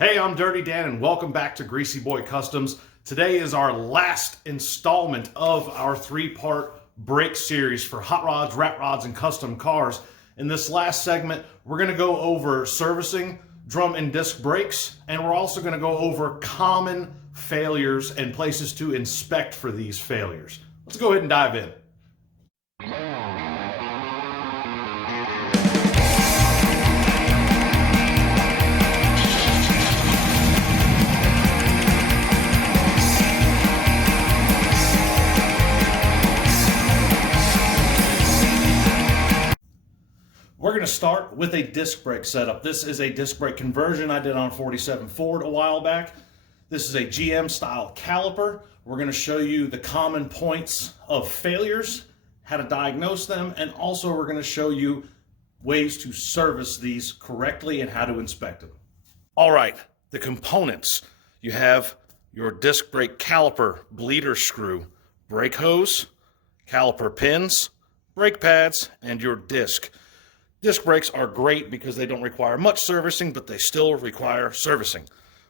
Hey, I'm Dirty Dan and welcome back to Greasy Boy Customs. Today is our last installment of our three-part brake series for hot rods, rat rods, and custom cars. In this last segment, we're going to go over servicing drum and disc brakes, and we're also going to go over common failures and places to inspect for these failures. Let's go ahead and dive in. We're going to start with a disc brake setup. This is a disc brake conversion I did on 47 Ford a while back. This is a GM style caliper. We're going to show you the common points of failures, how to diagnose them, and also we're going to show you ways to service these correctly and how to inspect them. All right, the components. You have your disc brake caliper bleeder screw, brake hose, caliper pins, brake pads, and your disc. Disc brakes are great because they don't require much servicing, but they still require servicing.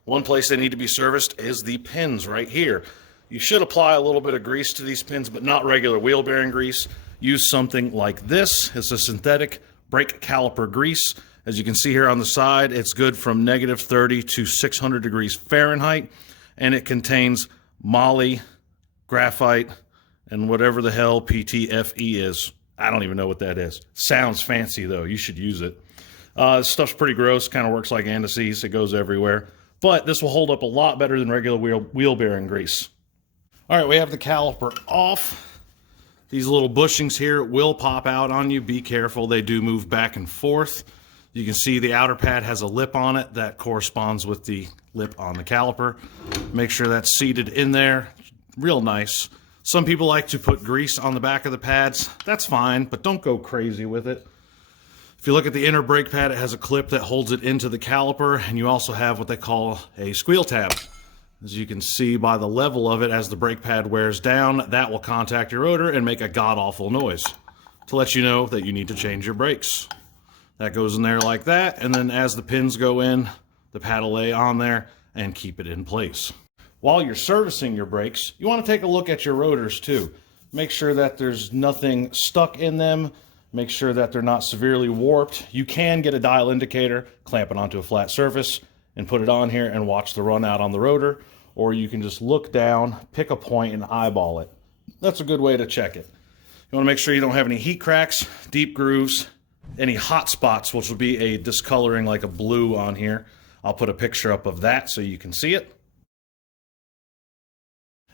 One place they need to be serviced is the pins right here. You should apply a little bit of grease to these pins, but not regular wheel bearing grease. Use something like this. It's a synthetic brake caliper grease. As you can see here on the side, it's good from -30 to 600 degrees Fahrenheit, and it contains moly, graphite, and whatever the hell PTFE is. I don't even know what that is. Sounds fancy though. You should use it. Stuff's pretty gross. Kind of works like anti-seize. It goes everywhere. But this will hold up a lot better than regular wheel bearing grease. All right, we have the caliper off. These little bushings here will pop out on you. Be careful. They do move back and forth. You can see the outer pad has a lip on it that corresponds with the lip on the caliper. Make sure that's seated in there. Real nice. Some people like to put grease on the back of the pads. That's fine, but don't go crazy with it. If you look at the inner brake pad, it has a clip that holds it into the caliper, and you also have what they call a squeal tab. As you can see by the level of it, as the brake pad wears down, that will contact your rotor and make a god-awful noise to let you know that you need to change your brakes. That goes in there like that, and then as the pins go in, the pad will lay on there and keep it in place. While you're servicing your brakes, you want to take a look at your rotors too. Make sure that there's nothing stuck in them. Make sure that they're not severely warped. You can get a dial indicator, clamp it onto a flat surface, and put it on here and watch the run out on the rotor. Or you can just look down, pick a point, and eyeball it. That's a good way to check it. You want to make sure you don't have any heat cracks, deep grooves, any hot spots, which will be a discoloring like a blue on here. I'll put a picture up of that so you can see it.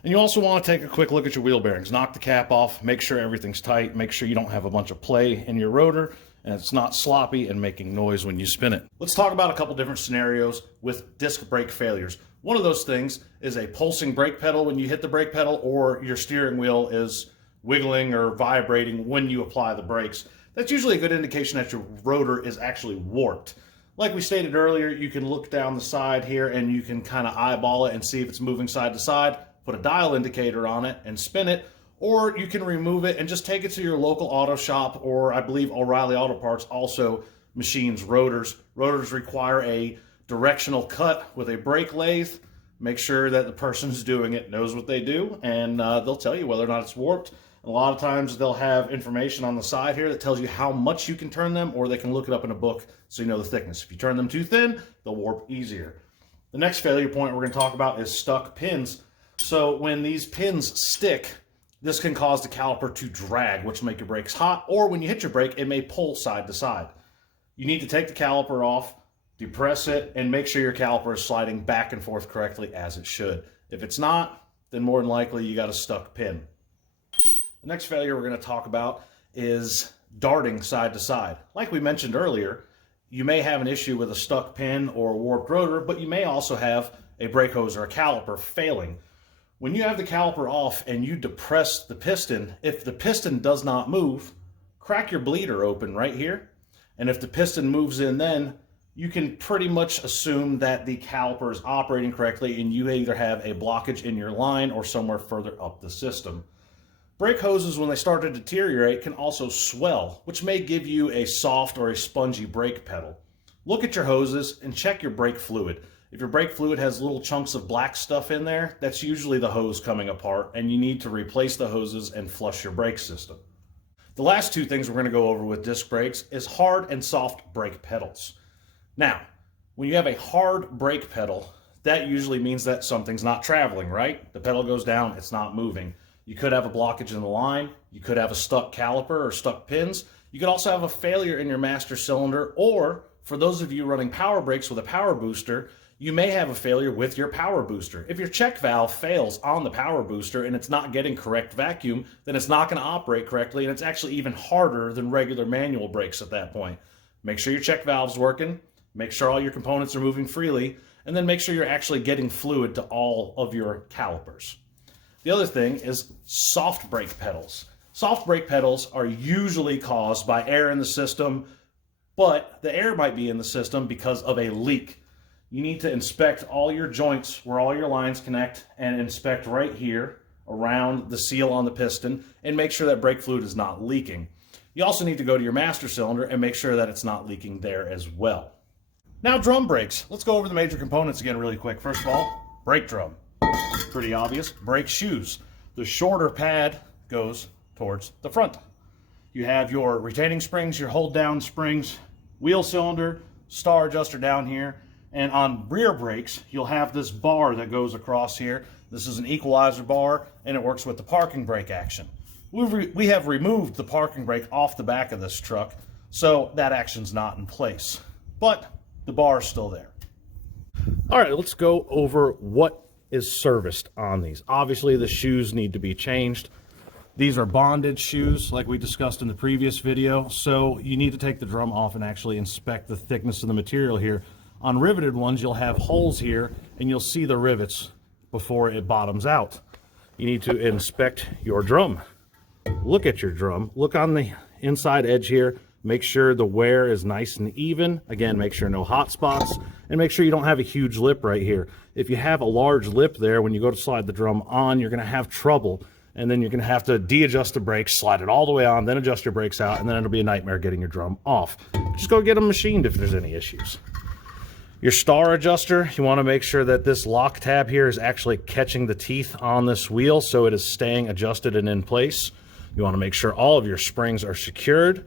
And you also want to take a quick look at your wheel bearings. Knock the cap off, make sure everything's tight, make sure you don't have a bunch of play in your rotor, and it's not sloppy and making noise when you spin it. Let's talk about a couple different scenarios with disc brake failures. One of those things is a pulsing brake pedal when you hit the brake pedal, or your steering wheel is wiggling or vibrating when you apply the brakes. That's usually a good indication that your rotor is actually warped. Like we stated earlier, you can look down the side here and you can kind of eyeball it and see if it's moving side to side. Put a dial indicator on it and spin it, or you can remove it and just take it to your local auto shop, or I believe O'Reilly Auto Parts also machines rotors. Rotors require a directional cut with a brake lathe. Make sure that the person who's doing it knows what they do, and they'll tell you whether or not it's warped. A lot of times they'll have information on the side here that tells you how much you can turn them, or they can look it up in a book so you know the thickness. If you turn them too thin, they'll warp easier. The next failure point we're going to talk about is stuck pins. So when these pins stick, this can cause the caliper to drag, which will make your brakes hot, or when you hit your brake, it may pull side to side. You need to take the caliper off, depress it, and make sure your caliper is sliding back and forth correctly as it should. If it's not, then more than likely you got a stuck pin. The next failure we're going to talk about is darting side to side. Like we mentioned earlier, you may have an issue with a stuck pin or a warped rotor, but you may also have a brake hose or a caliper failing. When you have the caliper off and you depress the piston, if the piston does not move, crack your bleeder open right here. And if the piston moves in then, you can pretty much assume that the caliper is operating correctly and you either have a blockage in your line or somewhere further up the system. Brake hoses, when they start to deteriorate, can also swell, which may give you a soft or a spongy brake pedal. Look at your hoses and check your brake fluid. If your brake fluid has little chunks of black stuff in there, that's usually the hose coming apart, and you need to replace the hoses and flush your brake system. The last two things we're going to go over with disc brakes is hard and soft brake pedals. Now, when you have a hard brake pedal, that usually means that something's not traveling, right? The pedal goes down, it's not moving. You could have a blockage in the line, you could have a stuck caliper or stuck pins, you could also have a failure in your master cylinder, or for those of you running power brakes with a power booster, you may have a failure with your power booster. If your check valve fails on the power booster and it's not getting correct vacuum, then it's not going to operate correctly, and it's actually even harder than regular manual brakes at that point. Make sure your check valve's working, make sure all your components are moving freely, and then make sure you're actually getting fluid to all of your calipers. The other thing is soft brake pedals. Soft brake pedals are usually caused by air in the system, but the air might be in the system because of a leak. You need to inspect all your joints where all your lines connect and inspect right here around the seal on the piston and make sure that brake fluid is not leaking. You also need to go to your master cylinder and make sure that it's not leaking there as well. Now, drum brakes. Let's go over the major components again really quick. First of all, brake drum. Pretty obvious. Brake shoes. The shorter pad goes towards the front. You have your retaining springs, your hold down springs, wheel cylinder, star adjuster down here. And on rear brakes, you'll have this bar that goes across here. This is an equalizer bar, and it works with the parking brake action. We have removed the parking brake off the back of this truck, so that action's not in place. But the bar is still there. All right, let's go over what is serviced on these. Obviously, the shoes need to be changed. These are bonded shoes, like we discussed in the previous video, so you need to take the drum off and actually inspect the thickness of the material here. On riveted ones, you'll have holes here, and you'll see the rivets before it bottoms out. You need to inspect your drum. Look at your drum. Look on the inside edge here. Make sure the wear is nice and even. Again, make sure no hot spots, and make sure you don't have a huge lip right here. If you have a large lip there, when you go to slide the drum on, you're going to have trouble, and then you're going to have to de-adjust the brakes, slide it all the way on, then adjust your brakes out, and then it'll be a nightmare getting your drum off. Just go get them machined if there's any issues. Your star adjuster, you want to make sure that this lock tab here is actually catching the teeth on this wheel so it is staying adjusted and in place. You want to make sure all of your springs are secured.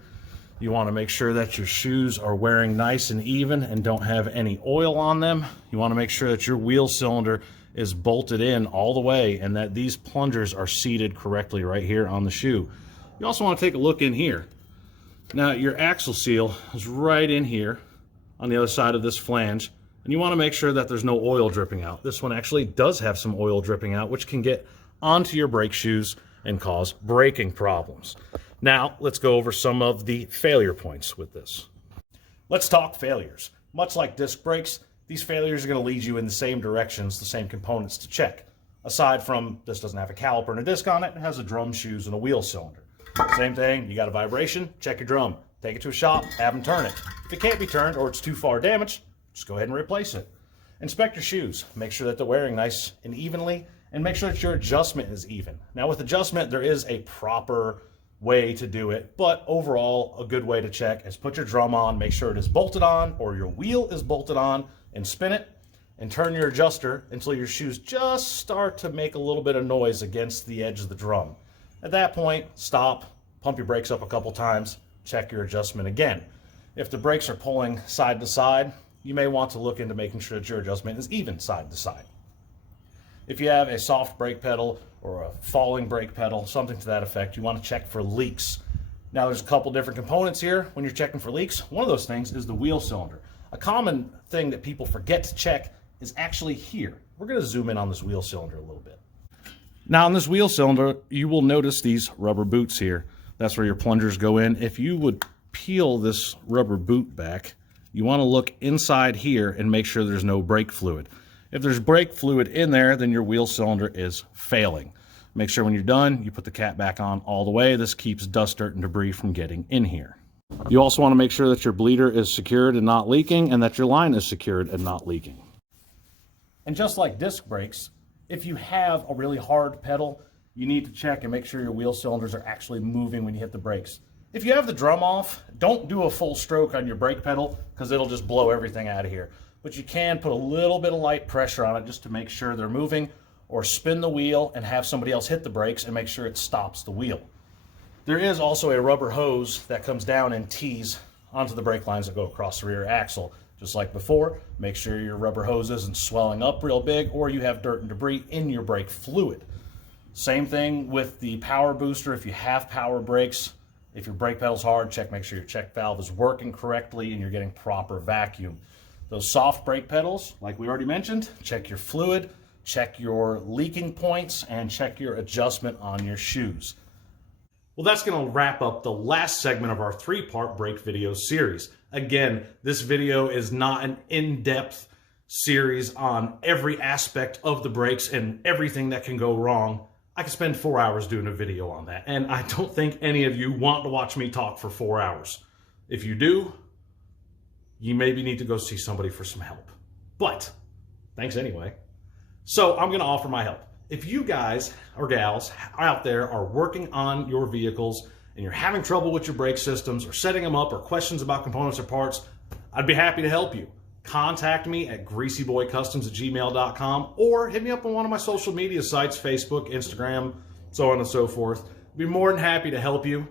You want to make sure that your shoes are wearing nice and even and don't have any oil on them. You want to make sure that your wheel cylinder is bolted in all the way and that these plungers are seated correctly right here on the shoe. You also want to take a look in here. Now, your axle seal is right in here on the other side of this flange, and you want to make sure that there's no oil dripping out. This one actually does have some oil dripping out, which can get onto your brake shoes and cause braking problems. Now, let's go over some of the failure points with this. Let's talk failures. Much like disc brakes, these failures are going to lead you in the same directions, the same components to check. Aside from this doesn't have a caliper and a disc on it, it has a drum, shoes, and a wheel cylinder. Same thing, you got a vibration, check your drum. Take it to a shop, have them turn it. If it can't be turned or it's too far damaged, just go ahead and replace it. Inspect your shoes. Make sure that they're wearing nice and evenly, and make sure that your adjustment is even. Now, with adjustment, there is a proper way to do it, but overall, a good way to check is put your drum on, make sure it is bolted on or your wheel is bolted on, and spin it, and turn your adjuster until your shoes just start to make a little bit of noise against the edge of the drum. At that point, stop, pump your brakes up a couple times, check your adjustment again. If the brakes are pulling side to side, you may want to look into making sure that your adjustment is even side to side. If you have a soft brake pedal or a falling brake pedal, something to that effect, you want to check for leaks. Now, there's a couple different components here when you're checking for leaks. One of those things is the wheel cylinder. A common thing that people forget to check is actually here. We're going to zoom in on this wheel cylinder a little bit. Now, on this wheel cylinder, you will notice these rubber boots here. That's where your plungers go in. If you would peel this rubber boot back, you want to look inside here and make sure there's no brake fluid. If there's brake fluid in there, then your wheel cylinder is failing. Make sure when you're done, you put the cap back on all the way. This keeps dust, dirt, and debris from getting in here. You also want to make sure that your bleeder is secured and not leaking, and that your line is secured and not leaking. And just like disc brakes, if you have a really hard pedal, you need to check and make sure your wheel cylinders are actually moving when you hit the brakes. If you have the drum off, don't do a full stroke on your brake pedal because it'll just blow everything out of here. but you can put a little bit of light pressure on it just to make sure they're moving, or spin the wheel and have somebody else hit the brakes and make sure it stops the wheel. There is also a rubber hose that comes down and tees onto the brake lines that go across the rear axle. Just like before, make sure your rubber hose isn't swelling up real big or you have dirt and debris in your brake fluid. Same thing with the power booster. If you have power brakes, if your brake pedal's hard, make sure your check valve is working correctly and you're getting proper vacuum. Those soft brake pedals, like we already mentioned, check your fluid, check your leaking points, and check your adjustment on your shoes. Well, that's going to wrap up the last segment of our 3-part brake video series. Again, this video is not an in-depth series on every aspect of the brakes and everything that can go wrong. I could spend 4 hours doing a video on that, and I don't think any of you want to watch me talk for 4 hours. If you do, you maybe need to go see somebody for some help. But, thanks anyway. So, I'm going to offer my help. If you guys or gals out there are working on your vehicles and you're having trouble with your brake systems or setting them up or questions about components or parts, I'd be happy to help you. Contact me at greasyboycustoms@gmail.com or hit me up on one of my social media sites, Facebook, Instagram, so on and so forth. I'd be more than happy to help you.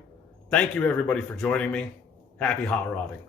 Thank you everybody for joining me. Happy hot rodding.